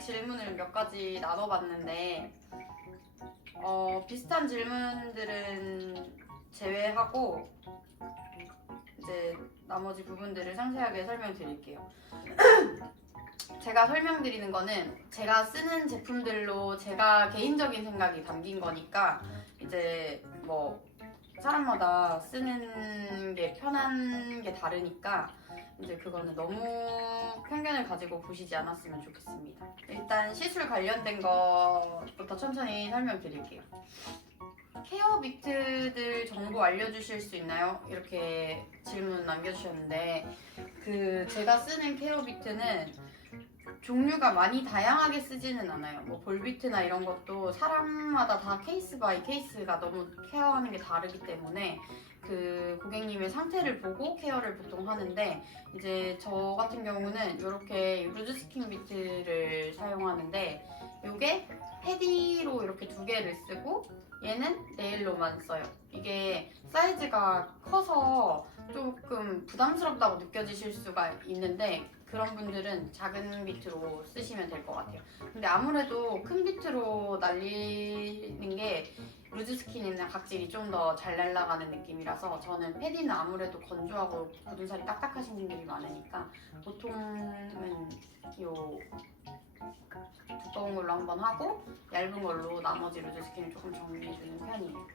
질문을 몇 가지 나눠봤는데 비슷한 질문들은 제외하고 이제 나머지 부분들을 상세하게 설명드릴게요. 제가 설명드리는 거는 제가 쓰는 제품들로 제가 개인적인 생각이 담긴 거니까 이제 뭐 사람마다 쓰는 게 편한 게 다르니까 이제 그거는 너무 편견을 가지고 보시지 않았으면 좋겠습니다. 일단 시술 관련된 것부터 천천히 설명드릴게요. 케어 비트들 정보 알려주실 수 있나요? 이렇게 질문 남겨주셨는데 제가 쓰는 케어 비트는 종류가 많이 다양하게 쓰지는 않아요. 뭐 볼비트나 이런 것도 사람마다 다 케이스 바이 케이스가 너무 케어하는 게 다르기 때문에 그 고객님의 상태를 보고 케어를 보통 하는데 이제 저 같은 경우는 이렇게 루즈 스킨 비트를 사용하는데 이게 패디로 이렇게 두 개를 쓰고 얘는 네일로만 써요. 이게 사이즈가 커서 조금 부담스럽다고 느껴지실 수가 있는데 그런 분들은 작은 비트로 쓰시면 될 것 같아요. 근데 아무래도 큰 비트로 날리는 게 루즈 스킨이나 각질이 좀 더 잘 날아가는 느낌이라서 저는 패디는 아무래도 건조하고 굳은 살이 딱딱하신 분들이 많으니까 보통은 요 두꺼운 걸로 한번 하고 얇은 걸로 나머지 루즈 스킨을 조금 정리해주는 편이에요.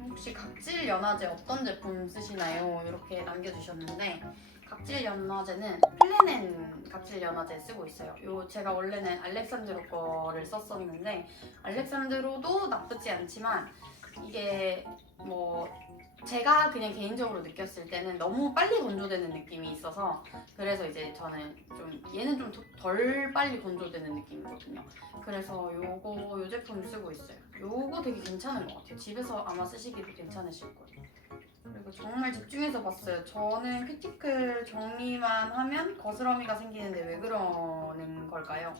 혹시 각질 연화제 어떤 제품 쓰시나요? 이렇게 남겨주셨는데 각질 연화제는 플래넨 각질 연화제 쓰고 있어요. 제가 원래는 알렉산드로 거를 썼었는데 알렉산드로도 나쁘지 않지만 이게 뭐 제가 그냥 개인적으로 느꼈을 때는 너무 빨리 건조되는 느낌이 있어서 그래서 이제 저는 좀 얘는 좀 덜 빨리 건조되는 느낌이거든요. 그래서 요 제품 쓰고 있어요. 요거 되게 괜찮은 것 같아요. 집에서 아마 쓰시기도 괜찮으실 거예요. 그리고 정말 집중해서 봤어요. 저는 큐티클 정리만 하면 거스러미가 생기는데 왜 그러는 걸까요?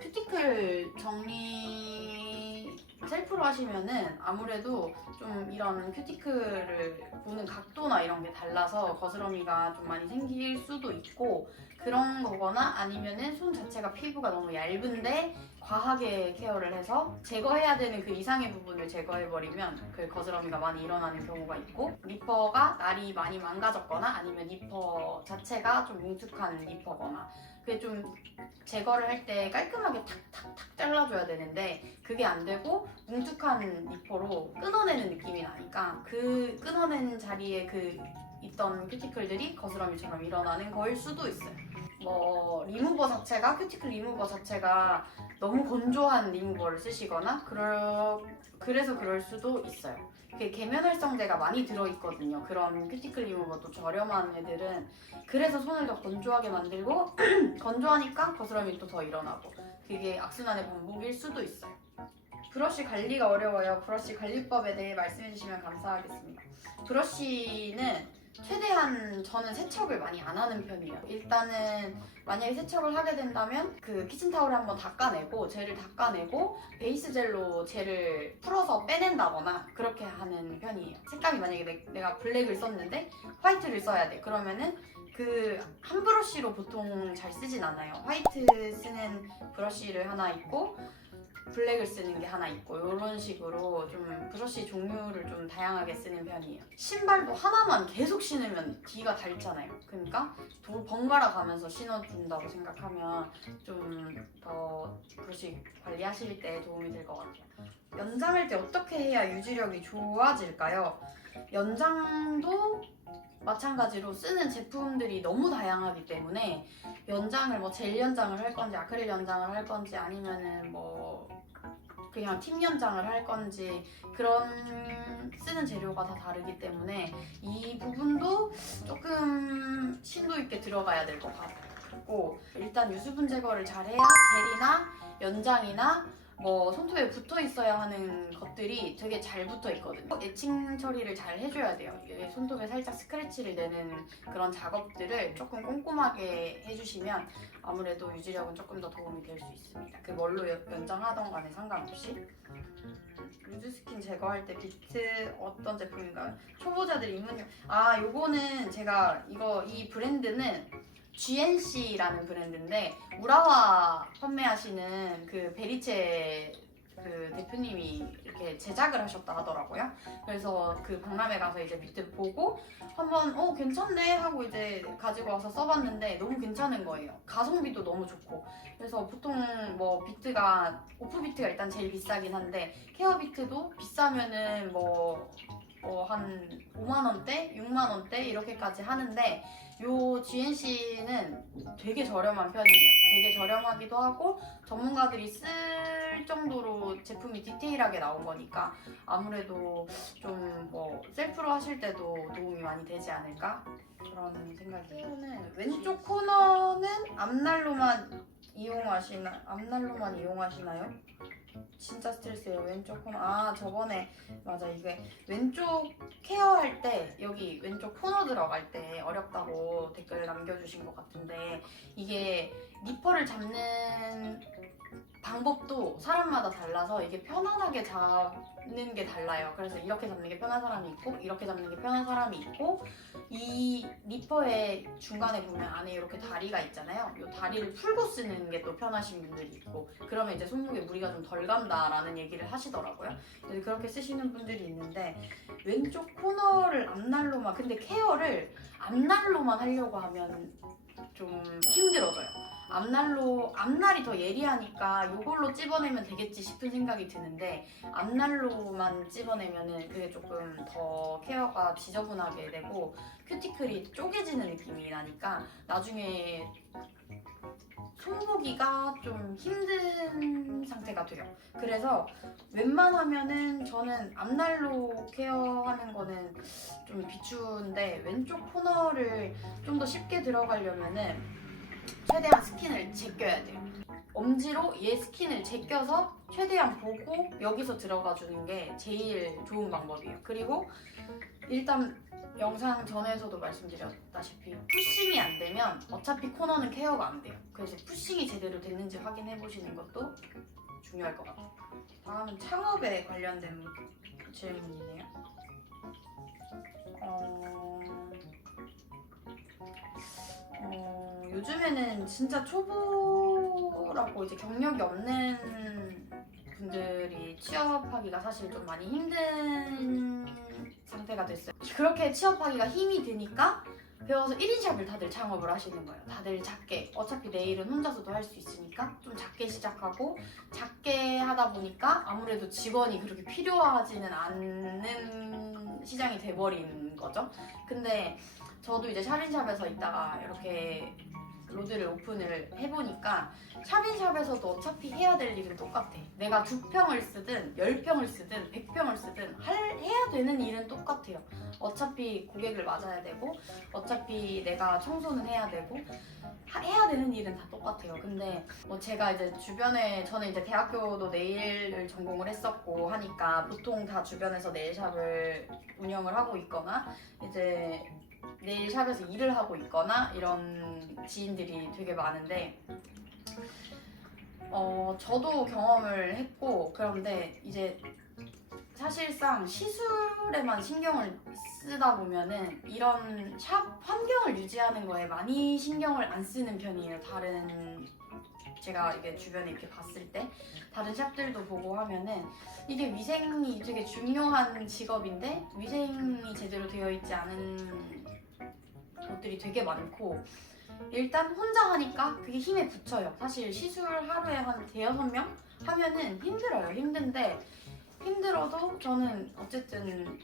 큐티클 정리 셀프로 하시면은 아무래도 좀 이런 큐티클을 보는 각도나 이런 게 달라서 거스러미가 좀 많이 생길 수도 있고 그런 거거나 아니면은 손 자체가 피부가 너무 얇은데 과하게 케어를 해서 제거해야 되는 그 이상의 부분을 제거해버리면 그 거스러미가 많이 일어나는 경우가 있고 니퍼가 날이 많이 망가졌거나 아니면 니퍼 자체가 좀 뭉툭한 니퍼거나 그게 좀 제거를 할 때 깔끔하게 탁탁탁 잘라줘야 되는데 그게 안 되고 뭉툭한 니퍼로 끊어내는 느낌이 나니까 그 끊어낸 자리에 그 있던 큐티클들이 거스러미처럼 일어나는 거일 수도 있어요. 뭐 리무버 자체가 큐티클 리무버 자체가 너무 건조한 리무버를 쓰시거나 그래서 그럴 수도 있어요. 계면활성제가 많이 들어있거든요. 그런 큐티클 리무버도 저렴한 애들은 그래서 손을 더 건조하게 만들고 건조하니까 거스러미 또 더 일어나고 그게 악순환의 반복일 수도 있어요. 브러쉬 관리가 어려워요. 브러쉬 관리법에 대해 말씀해 주시면 감사하겠습니다. 브러쉬는 최대한 저는 세척을 많이 안 하는 편이에요. 일단은 만약에 세척을 하게 된다면 그 키친타올을 한번 닦아내고 젤을 닦아내고 베이스 젤로 젤을 풀어서 빼낸다거나 그렇게 하는 편이에요. 색감이 만약에 내가 블랙을 썼는데 화이트를 써야 돼. 그러면은 그 한 브러쉬로 보통 잘 쓰진 않아요. 화이트 쓰는 브러쉬를 하나 있고 블랙을 쓰는 게 하나 있고 이런 식으로 좀 브러쉬 종류를 좀 다양하게 쓰는 편이에요. 신발도 하나만 계속 신으면 뒤가 닳잖아요. 그러니까 번갈아 가면서 신어준다고 생각하면 좀 더 브러쉬 관리하실 때 도움이 될 것 같아요. 연장할 때 어떻게 해야 유지력이 좋아질까요? 연장도 마찬가지로 쓰는 제품들이 너무 다양하기 때문에 연장을 뭐 젤 연장을 할 건지 아크릴 연장을 할 건지 아니면은 뭐 그냥 팁 연장을 할 건지 그런 쓰는 재료가 다 다르기 때문에 이 부분도 조금 심도 있게 들어가야 될 것 같고 일단 유수분 제거를 잘해야 젤이나 연장이나 뭐 손톱에 붙어 있어야 하는 것들이 되게 잘 붙어 있거든요. 에칭 처리를 잘 해줘야 돼요. 손톱에 살짝 스크래치를 내는 그런 작업들을 조금 꼼꼼하게 해주시면 아무래도 유지력은 조금 더 도움이 될 수 있습니다. 그 뭘로 연장하던 간에 상관없이. 루즈 스킨 제거할 때 비트 어떤 제품인가요? 초보자들 입문용. 요거는 제가 이 브랜드는 GNC라는 브랜드인데 우라와 판매하시는 그 베리체 그 대표님이 이렇게 제작을 하셨다 하더라고요. 그래서 그 박람회 가서 이제 비트 보고 한번 괜찮네 하고 이제 가지고 와서 써봤는데 너무 괜찮은 거예요. 가성비도 너무 좋고. 그래서 보통 뭐 비트가 오프 비트가 일단 제일 비싸긴 한데 케어 비트도 비싸면은 한 5만 원대, 6만 원대 이렇게까지 하는데 요 GNC는 되게 저렴한 편이에요. 되게 저렴하기도 하고 전문가들이 쓸 정도로 제품이 디테일하게 나온 거니까 아무래도 좀 뭐 셀프로 하실 때도 도움이 많이 되지 않을까 그런 생각이 들어요. 왼쪽 코너는 앞날로만 이용하시나요? 진짜 스트레스예요. 왼쪽 코너. 저번에 맞아 이게 왼쪽 케어할 때 여기 왼쪽 코너 들어갈 때 어렵다고 댓글 남겨주신 것 같은데 이게 니퍼를 잡는 방법도 사람마다 달라서 이게 편안하게 잡는 게 달라요. 그래서 이렇게 잡는 게 편한 사람이 있고 이렇게 잡는 게 편한 사람이 있고 이 니퍼의 중간에 보면 안에 이렇게 다리가 있잖아요. 이 다리를 풀고 쓰는 게 또 편하신 분들이 있고 그러면 이제 손목에 무리가 좀 덜 간다라는 얘기를 하시더라고요. 그래서 그렇게 쓰시는 분들이 있는데 왼쪽 코너를 앞날로만 근데 케어를 앞날로만 하려고 하면 좀 힘들어져요. 앞날이 더 예리하니까 이걸로 찝어내면 되겠지 싶은 생각이 드는데 앞날로만 찝어내면은 그게 조금 더 케어가 지저분하게 되고 큐티클이 쪼개지는 느낌이 나니까 나중에 손보기가 좀 힘든 상태가 돼요. 그래서 웬만하면은 저는 앞날로 케어하는 거는 좀 비추인데 왼쪽 코너를 좀 더 쉽게 들어가려면은 최대한 스킨을 제껴야 돼요. 엄지로 얘 스킨을 제껴서 최대한 보고 여기서 들어가 주는 게 제일 좋은 방법이에요. 그리고 일단 영상 전에서도 말씀드렸다시피 푸싱이 안 되면 어차피 코너는 케어가 안 돼요. 그래서 푸싱이 제대로 됐는지 확인해 보시는 것도 중요할 것 같아요. 다음은 창업에 관련된 질문이네요. 요즘에는 진짜 초보라고 이제 경력이 없는 분들이 취업하기가 사실 좀 많이 힘든 상태가 됐어요. 그렇게 취업하기가 힘이 드니까 배워서 1인 샵을 다들 창업을 하시는 거예요. 다들 작게. 어차피 내일은 혼자서도 할 수 있으니까 좀 작게 시작하고 작게 하다 보니까 아무래도 직원이 그렇게 필요하지는 않는 시장이 돼버린 거죠. 근데 저도 이제 샵인샵에서 있다가 이렇게 로드를 오픈을 해보니까 샵인샵에서도 어차피 해야 될 일은 똑같아. 내가 2평을 쓰든 10평을 쓰든 100평을 쓰든 해야 되는 일은 똑같아요. 어차피 고객을 맞아야 되고 어차피 내가 청소는 해야 되고 해야 되는 일은 다 똑같아요. 근데 제가 이제 주변에 저는 이제 대학교도 네일을 전공을 했었고 하니까 보통 다 주변에서 네일샵을 운영을 하고 있거나 이제 네일샵에서 일을 하고 있거나 이런 지인들이 되게 많은데 저도 경험을 했고 그런데 이제 사실상 시술에만 신경을 쓰다 보면은 이런 샵 환경을 유지하는 거에 많이 신경을 안 쓰는 편이에요. 제가 이게 주변에 이렇게 봤을 때 다른 샵들도 보고 하면은 이게 위생이 되게 중요한 직업인데 위생이 제대로 되어 있지 않은 것들이 되게 많고 일단 혼자 하니까 그게 힘에 붙여요. 사실 시술 하루에 한 대여섯 명 하면은 힘들어요. 힘들어도 저는 어쨌든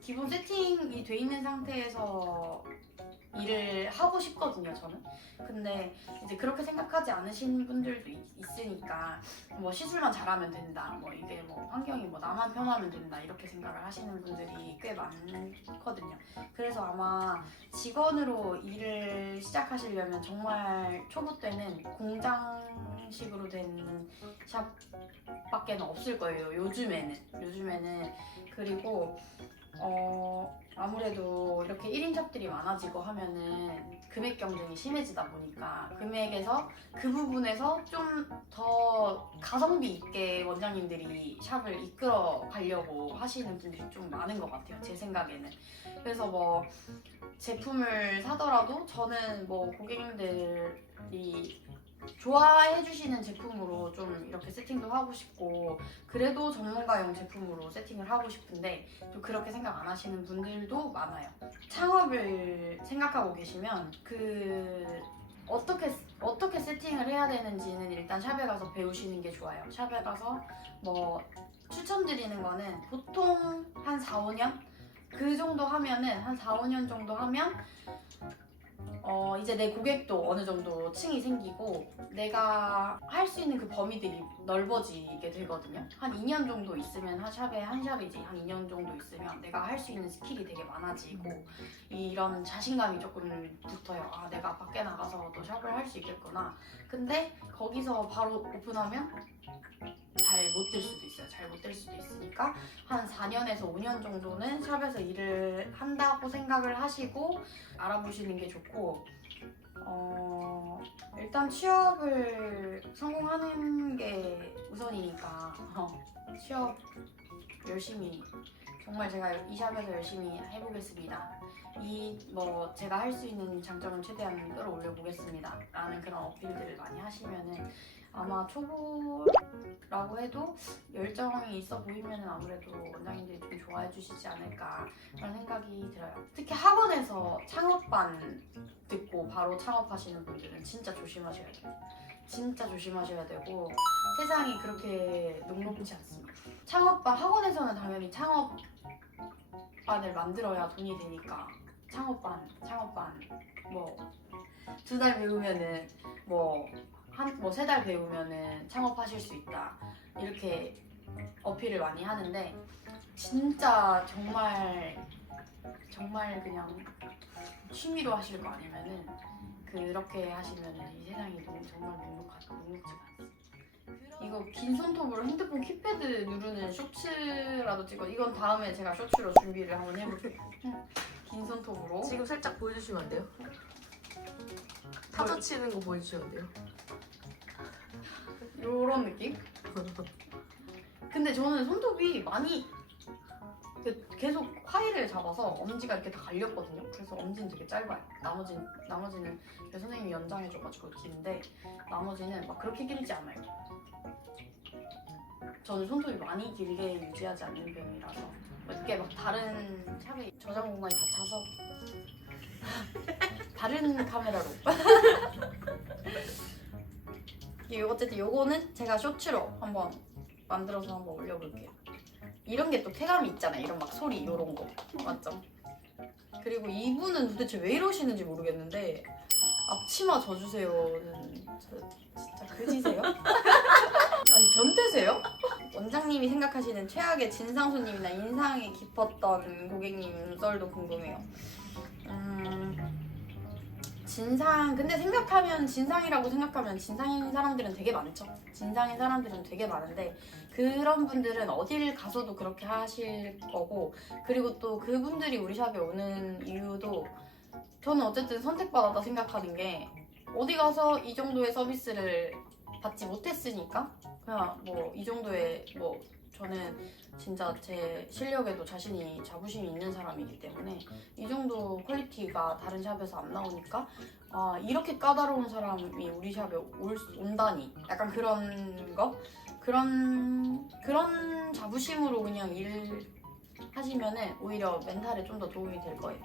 기본 세팅이 돼 있는 상태에서 일을 하고 싶거든요, 저는. 근데 이제 그렇게 생각하지 않으신 분들도 있으니까 뭐 시술만 잘하면 된다, 뭐 이게 뭐 환경이 뭐 나만 편하면 된다 이렇게 생각을 하시는 분들이 꽤 많거든요. 그래서 아마 직원으로 일을 시작하시려면 정말 초보 때는 공장식으로 된 샵밖에는 없을 거예요. 요즘에는. 그리고 아무래도 이렇게 1인 샵들이 많아지고 하면은 금액 경쟁이 심해지다 보니까 금액에서 그 부분에서 좀 더 가성비 있게 원장님들이 샵을 이끌어 가려고 하시는 분들이 좀 많은 것 같아요. 제 생각에는. 그래서 뭐 제품을 사더라도 저는 뭐 고객님들이 좋아해 주시는 제품으로 좀 이렇게 세팅도 하고 싶고 그래도 전문가용 제품으로 세팅을 하고 싶은데 또 그렇게 생각 안 하시는 분들도 많아요. 창업을 생각하고 계시면 어떻게 세팅을 해야 되는지는 일단 샵에 가서 배우시는 게 좋아요. 샵에 가서 뭐 추천드리는 거는 보통 한 4, 5년? 그 정도 하면은 한 4, 5년 정도 하면 이제 내 고객도 어느 정도 층이 생기고 내가 할 수 있는 그 범위들이 넓어지게 되거든요. 한 2년 정도 있으면 한 샵에 이제 한 2년 정도 있으면 내가 할 수 있는 스킬이 되게 많아지고 이런 자신감이 조금 붙어요. 아, 내가 밖에 나가서도 샵을 할 수 있겠구나. 근데 거기서 바로 오픈하면 잘 못 될 수도 있어요. 잘 못 될 수도 있으니까 한 4년에서 5년 정도는 샵에서 일을 한다고 생각을 하시고 알아보시는 게 좋고 일단 취업을 성공하는 게 우선이니까 취업 열심히 정말 제가 이 샵에서 열심히 해보겠습니다. 뭐 제가 할 수 있는 장점은 최대한 끌어올려 보겠습니다. 라는 그런 어필들을 많이 하시면은 아마 초보라고 해도 열정이 있어 보이면은 아무래도 원장님들이 좀 좋아해 주시지 않을까 그런 생각이 들어요. 특히 학원에서 창업반 듣고 바로 창업하시는 분들은 진짜 조심하셔야 돼요. 진짜 조심하셔야 되고 세상이 그렇게 녹록지 않습니다. 학원에서는 당연히 창업반을 만들어야 돈이 되니까 창업반 뭐 2달 배우면은 뭐 3달 배우면은 창업하실 수 있다 이렇게 어필을 많이 하는데 진짜 정말 그냥 취미로 하실 거 아니면은 그렇게 하시면은 이 세상이 정말 녹록지가 않습니다. 이거 긴 손톱으로 핸드폰 키패드 누르는 쇼츠라도 찍어. 이건 다음에 제가 쇼츠로 준비를 한번 해볼게요. 긴 손톱으로. 지금 살짝 보여주시면 안 돼요? 타조 치는 거 보여주시면 안 돼요? 요런 느낌? 근데 저는 손톱이 많이 계속 화이를 잡아서 엄지가 이렇게 다 갈렸거든요. 그래서 엄지는 되게 짧아요. 나머지는 선생님이 연장해줘가지고 긴데 나머지는 막 그렇게 길지 않아요. 저는 손톱이 많이 길게 유지하지 않는 편이라서 이렇게 막 다른 샵에 저장 공간이 다 차서 다른 카메라로 어쨌든 요거는 제가 쇼츠로 한번 만들어서 한번 올려볼게요. 이런 게 또 쾌감이 있잖아요. 이런 막 소리 이런 거 맞죠? 그리고 이분은 도대체 왜 이러시는지 모르겠는데 앞치마 져주세요는 진짜 그지세요? 아니 변태세요? 원장님이 생각하시는 최악의 진상 손님이나 인상이 깊었던 고객님 썰도 궁금해요. 근데 진상이라고 생각하면 진상인 사람들은 되게 많죠. 진상인 사람들은 되게 많은데 그런 분들은 어딜 가서도 그렇게 하실 거고 그리고 또 그분들이 우리 샵에 오는 이유도 저는 어쨌든 선택받았다 생각하는 게 어디 가서 이 정도의 서비스를 받지 못했으니까 그냥 뭐 이 정도의 뭐 저는 진짜 제 실력에도 자부심이 있는 사람이기 때문에 이 정도 퀄리티가 다른 샵에서 안 나오니까 아 이렇게 까다로운 사람이 우리 샵에 온다니 약간 그런 거 그런 자부심으로 그냥 일하시면은 오히려 멘탈에 좀 더 도움이 될 거예요.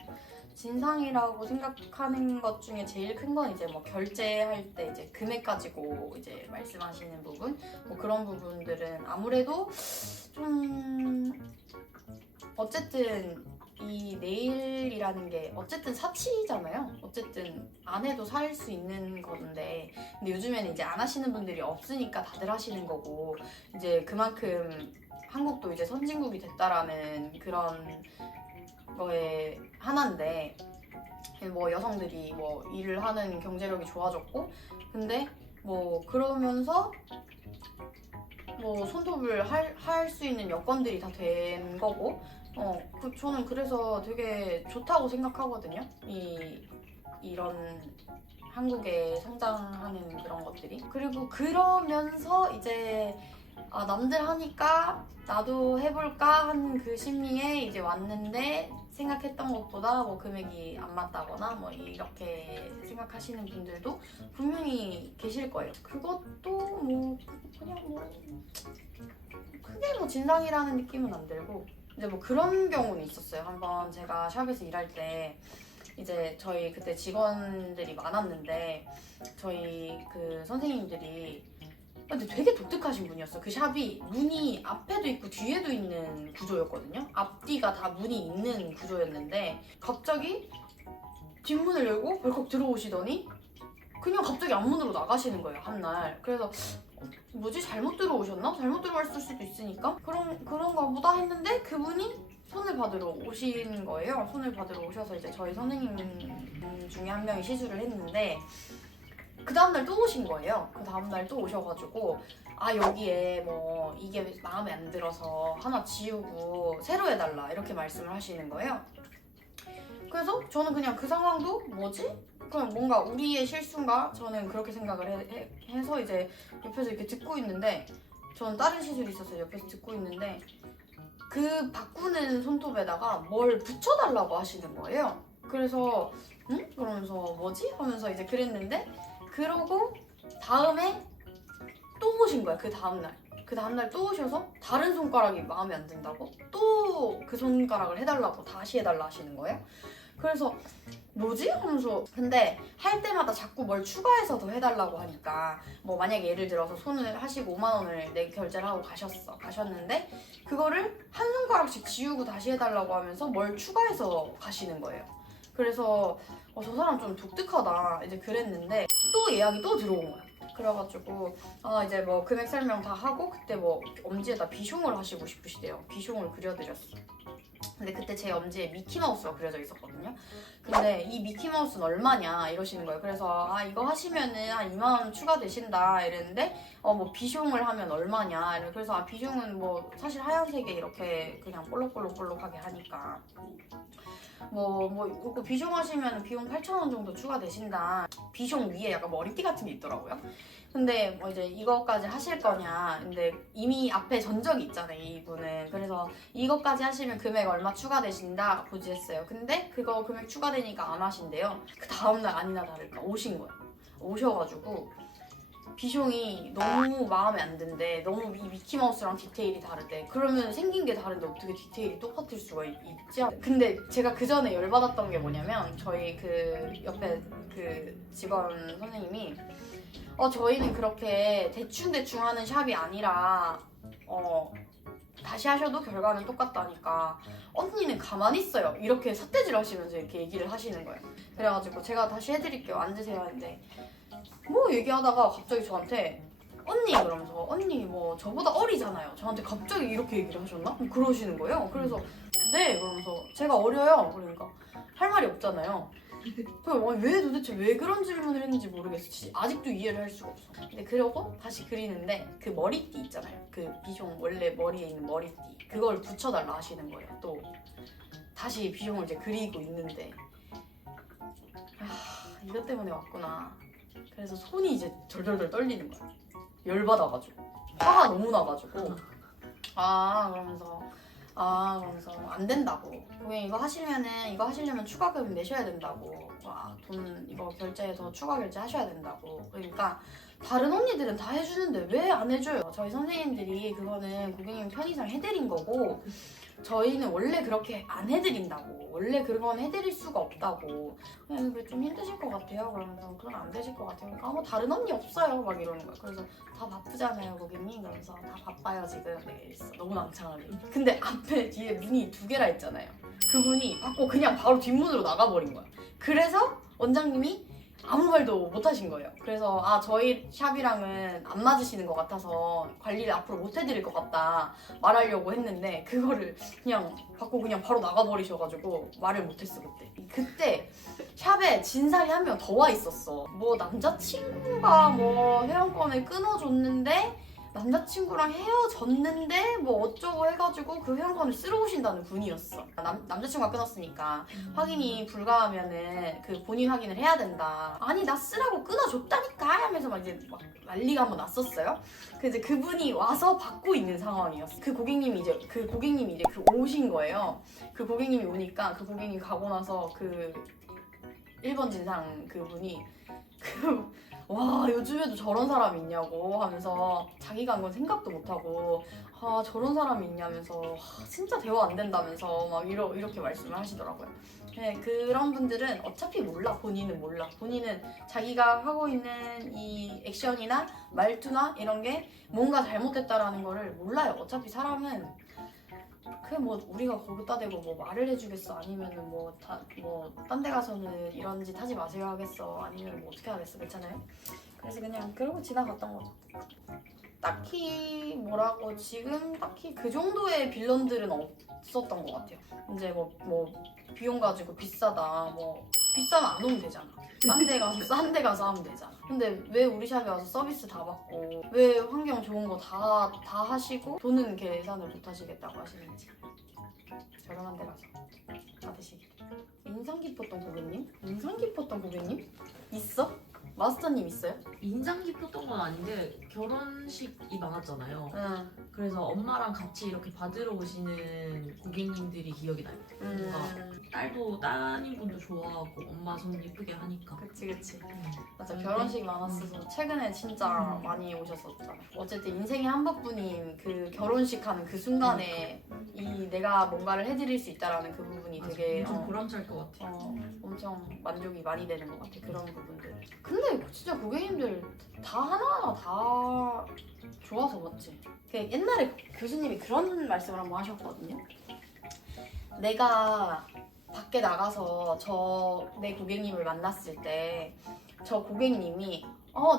진상이라고 생각하는 것 중에 제일 큰 건 이제 뭐 결제할 때 이제 금액 가지고 이제 말씀하시는 부분 뭐 그런 부분들은 아무래도 좀 어쨌든 이 네일이라는 게 어쨌든 사치잖아요. 어쨌든 안 해도 살 수 있는 건데 근데 요즘에는 이제 안 하시는 분들이 없으니까 다들 하시는 거고 이제 그만큼 한국도 이제 선진국이 됐다라는 그런 거에 하나인데 뭐 여성들이 뭐 일을 하는 경제력이 좋아졌고 근데 뭐 그러면서 뭐 손톱을 할 수 있는 여건들이 다 된 거고 저는 그래서 되게 좋다고 생각하거든요. 이런 한국에 성장하는 그런 것들이. 그리고 그러면서 이제 남들 하니까 나도 해볼까 하는 그 심리에 이제 왔는데 생각했던 것보다 뭐 금액이 안 맞다거나 뭐 이렇게 생각하시는 분들도 분명히 계실 거예요. 그것도 뭐 그냥 뭐 크게 뭐 진상이라는 느낌은 안 들고 이제 뭐 그런 경우는 있었어요. 한번 제가 샵에서 일할 때 이제 저희 그때 직원들이 많았는데 저희 그 선생님들이 근데 되게 독특하신 분이었어. 그 샵이 문이 앞에도 있고 뒤에도 있는 구조였거든요. 앞뒤가 다 문이 있는 구조였는데 갑자기 뒷문을 열고 벌컥 들어오시더니 그냥 갑자기 앞문으로 나가시는 거예요, 한날. 그래서 뭐지? 잘못 들어오셨나? 잘못 들어왔을 수도 있으니까 그런가 보다 했는데 그분이 손을 받으러 오신 거예요. 손을 받으러 오셔서 이제 저희 선생님 중에 한 명이 시술을 했는데 그 다음날 또 오신 거예요. 그 다음날 또 오셔가지고 여기에 뭐 이게 마음에 안 들어서 하나 지우고 새로 해달라 이렇게 말씀을 하시는 거예요. 그래서 저는 그냥 그 상황도 뭐지? 그냥 뭔가 우리의 실수인가? 저는 그렇게 생각을 해서 이제 옆에서 이렇게 듣고 있는데 저는 다른 시술이 있어서 옆에서 듣고 있는데 그 바꾸는 손톱에다가 뭘 붙여달라고 하시는 거예요. 그래서 응? 그러면서 뭐지? 하면서 이제 그랬는데 그러고 다음에 또 오신 거야. 그 다음날 또 오셔서 다른 손가락이 마음에 안 든다고 또 그 손가락을 해달라고 다시 해달라 하시는 거예요. 그래서 뭐지? 하면서 근데 할 때마다 자꾸 뭘 추가해서 더 해달라고 하니까 뭐 만약에 예를 들어서 손을 하시고 5만 원을 결제를 하고 가셨는데 그거를 한 손가락씩 지우고 다시 해달라고 하면서 뭘 추가해서 가시는 거예요. 그래서 저 사람 좀 독특하다 이제 그랬는데 또 예약이 또 들어온 거야. 그래가지고 이제 뭐 금액 설명 다 하고 그때 뭐 엄지에다 비숑을 하시고 싶으시대요. 비숑을 그려드렸어. 근데 그때 제 엄지에 미키마우스가 그려져 있었거든요. 근데 이 미키마우스는 얼마냐 이러시는 거예요. 그래서 이거 하시면은 한 2만 원 추가되신다 이랬는데 뭐 비숑을 하면 얼마냐. 그래서 비숑은 뭐 사실 하얀색에 이렇게 그냥 볼록볼록볼록하게 하니까 이거 비숑 하시면 비용 8,000원 정도 추가되신다. 비숑 위에 약간 머리띠 같은 게 있더라고요. 근데 뭐 이제 이거까지 하실 거냐. 근데 이미 앞에 전적이 있잖아요, 이분은. 그래서 이거까지 하시면 금액 얼마 추가되신다 고지했어요. 근데 그거 금액 추가되니까 안 하신대요. 그 다음날 아니나 다를까 오신 거예요. 오셔가지고 비숑이 너무 마음에 안 든대. 너무 이 미키마우스랑 디테일이 다르대. 그러면 생긴 게 다른데 어떻게 디테일이 똑같을 수가 있지? 근데 제가 그 전에 열받았던 게 뭐냐면 저희 그 옆에 그 직원 선생님이 저희는 그렇게 대충대충 하는 샵이 아니라 다시 하셔도 결과는 똑같다니까 언니는 가만히 있어요. 이렇게 삿대질 하시면서 이렇게 얘기를 하시는 거예요. 그래가지고 제가 다시 해드릴게요. 앉으세요 하는데 뭐 얘기하다가 갑자기 저한테 언니 그러면서 언니 뭐 저보다 어리잖아요. 저한테 갑자기 이렇게 얘기를 하셨나? 그러시는 거예요. 그래서 네 그러면서 제가 어려요. 그러니까 할 말이 없잖아요. 왜 도대체 왜 그런 질문을 했는지 모르겠어. 아직도 이해를 할 수가 없어. 근데 그러고 다시 그리는데 그 머리띠 있잖아요. 그 비숑 원래 머리에 있는 머리띠 그걸 붙여달라 하시는 거예요. 또 다시 비숑을 이제 그리고 있는데 이것 때문에 왔구나. 그래서 손이 이제 덜덜덜 떨리는 거야. 열받아가지고 화가 너무 나가지고 그러면서 안 된다고. 고객님 이거 하시려면 추가금 내셔야 된다고. 돈 이거 결제해서 추가 결제 하셔야 된다고. 그러니까 다른 언니들은 다 해주는데 왜 안 해줘요? 저희 선생님들이 그거는 고객님 편의상 해드린 거고 저희는 원래 그렇게 안 해드린다고. 원래 그건 해드릴 수가 없다고. 그냥 좀 힘드실 것 같아요. 그러면서 그건 안 되실 것 같아요. 그러니까 뭐 다른 언니 없어요. 막 이러는 거예요. 그래서 다 바쁘잖아요 고객님. 그러면서 다 바빠요 지금. 네 이랬어. 너무 낭창하게. 근데 앞에 뒤에 문이 2개라 했잖아요. 그분이 받고 그냥 바로 뒷문으로 나가버린 거야. 그래서 원장님이 아무 말도 못 하신 거예요. 그래서 저희 샵이랑은 안 맞으시는 것 같아서 관리를 앞으로 못 해드릴 것 같다 말하려고 했는데 그거를 그냥 받고 그냥 바로 나가버리셔가지고 말을 못했어 그때 샵에 진상이 한 명 더 와 있었어. 뭐 남자친구가 뭐 회원권을 끊어줬는데 남자친구랑 헤어졌는데 뭐 어쩌고 해가지고 그 회원권을 쓰러 오신다는 분이었어. 남자친구가 끊었으니까 확인이 불가하면은 그 본인 확인을 해야 된다. 아니 나 쓰라고 끊어줬다니까 하면서 막 이제 막 난리가 한번 났었어요. 그 이제 그분이 와서 받고 있는 상황이었어. 그 고객님이 이제 그 오신 거예요. 그 고객님이 오니까 그 고객님 가고 나서 그 1번 진상 그분이 와 요즘에도 저런 사람이 있냐고 하면서 자기가 한 건 생각도 못하고 아 저런 사람이 있냐면서 진짜 대화 안 된다면서 막 이렇게 말씀을 하시더라고요. 네, 그런 분들은 어차피 몰라. 본인은 몰라. 본인은 자기가 하고 있는 이 액션이나 말투나 이런 게 뭔가 잘못됐다라는 거를 몰라요. 어차피 사람은 그게 뭐 우리가 거기다 대고 뭐 말을 해주겠어 아니면은 뭐 딴 데 가서는 이런 짓 하지 마세요 하겠어 아니면 뭐 어떻게 하겠어. 그렇잖아요. 그래서 그냥 그러고 지나갔던 거죠. 딱히 뭐라고 지금 딱히 그 정도의 빌런들은 없었던 것 같아요. 이제 뭐 비용 가지고 비싸다 비싸면 안 오면 되잖아. 싼 데 가서 하면 되잖아. 근데 왜 우리 샵에 와서 서비스 다 받고 왜 환경 좋은 거 다 하시고 돈은 계산을 못 하시겠다고 하시는지. 저렴한 데 가서 받으시길. 인상 깊었던 고객님? 인상 깊었던 고객님? 있어? 마스터님 있어요? 인상 깊었던 건 아닌데 결혼식이 많았잖아요. 응. 그래서 엄마랑 같이 이렇게 받으러 오시는 고객님들이 기억이 나요. 딸도 따님분도 좋아하고 엄마 손 예쁘게 하니까. 그치. 맞아. 결혼식 많았어서 최근에 진짜 많이 오셨었잖아요. 어쨌든 인생의 한 번뿐인 그 결혼식 하는 그 순간에 이 내가 뭔가를 해드릴 수 있다라는 그 부분이 맞아, 되게 엄청 보람찰 것 같아. 엄청 만족이 많이 되는 것 같아. 그런 부분들. 근데 진짜 고객님들 다 하나하나 다 좋아서 맞지? 그 옛날에 교수님이 그런 말씀을 한번 하셨거든요. 내가 밖에 나가서 내 고객님을 만났을 때 저 고객님이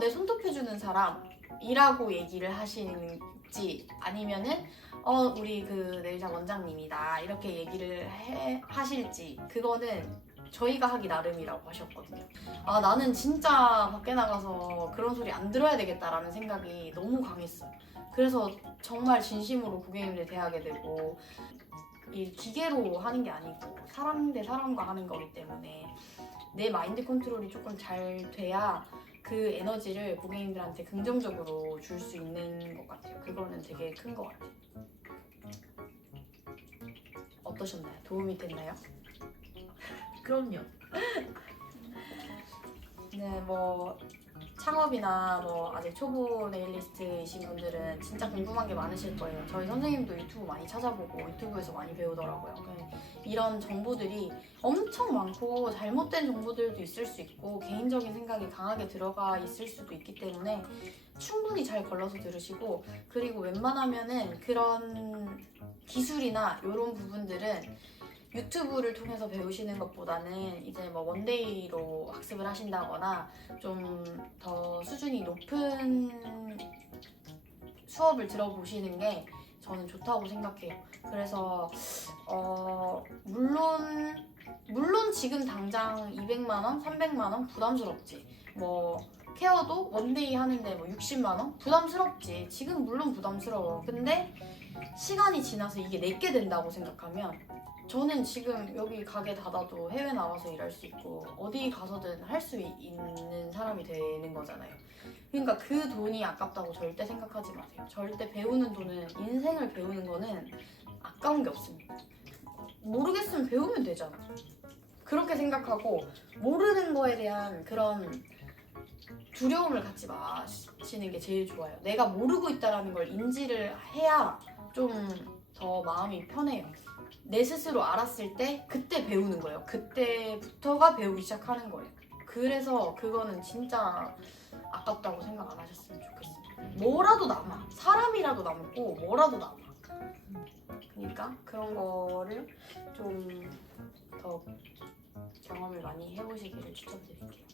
내 손톱해주는 사람이라고 얘기를 하시는지 아니면은 우리 그 네일샵 원장님이다 이렇게 얘기를 하실지 그거는 저희가 하기 나름이라고 하셨거든요. 아 나는 진짜 밖에 나가서 그런 소리 안 들어야 되겠다라는 생각이 너무 강했어요. 그래서 정말 진심으로 고객님들 대하게 되고 이 기계로 하는 게 아니고 사람 대 사람과 하는 거기 때문에 내 마인드 컨트롤이 조금 잘 돼야 그 에너지를 고객님들한테 긍정적으로 줄 수 있는 것 같아요. 그거는 되게 큰 것 같아요. 어떠셨나요? 도움이 됐나요? 그럼요. 네, 뭐 창업이나 뭐 아직 초보 네일리스트이신 분들은 진짜 궁금한 게 많으실 거예요. 저희 선생님도 유튜브 많이 찾아보고 유튜브에서 많이 배우더라고요. 이런 정보들이 엄청 많고 잘못된 정보들도 있을 수 있고 개인적인 생각이 강하게 들어가 있을 수도 있기 때문에 충분히 잘 걸러서 들으시고 그리고 웬만하면은 그런 기술이나 이런 부분들은 유튜브를 통해서 배우시는 것보다는 이제 뭐 원데이로 학습을 하신다거나 좀 더 수준이 높은 수업을 들어보시는 게 저는 좋다고 생각해요. 그래서 물론 지금 당장 200만 원, 300만 원 부담스럽지. 뭐 케어도 원데이 하는데 뭐 60만 원 부담스럽지. 지금 물론 부담스러워. 근데 시간이 지나서 이게 내게 된다고 생각하면 저는 지금 여기 가게 닫아도 해외 나와서 일할 수 있고 어디 가서든 할 수 있는 사람이 되는 거잖아요. 그러니까 그 돈이 아깝다고 절대 생각하지 마세요. 절대 배우는 돈은 인생을 배우는 거는 아까운 게 없습니다. 모르겠으면 배우면 되잖아. 그렇게 생각하고 모르는 거에 대한 그런 두려움을 갖지 마시는 게 제일 좋아요. 내가 모르고 있다는 걸 인지를 해야 좀 더 마음이 편해요. 내 스스로 알았을 때 그때 배우는 거예요. 그때부터가 배우기 시작하는 거예요. 그래서 그거는 진짜 아깝다고 생각 안 하셨으면 좋겠습니다. 뭐라도 남아. 사람이라도 남고 뭐라도 남아. 그러니까 그런 거를 좀 더 경험을 많이 해보시기를 추천드릴게요.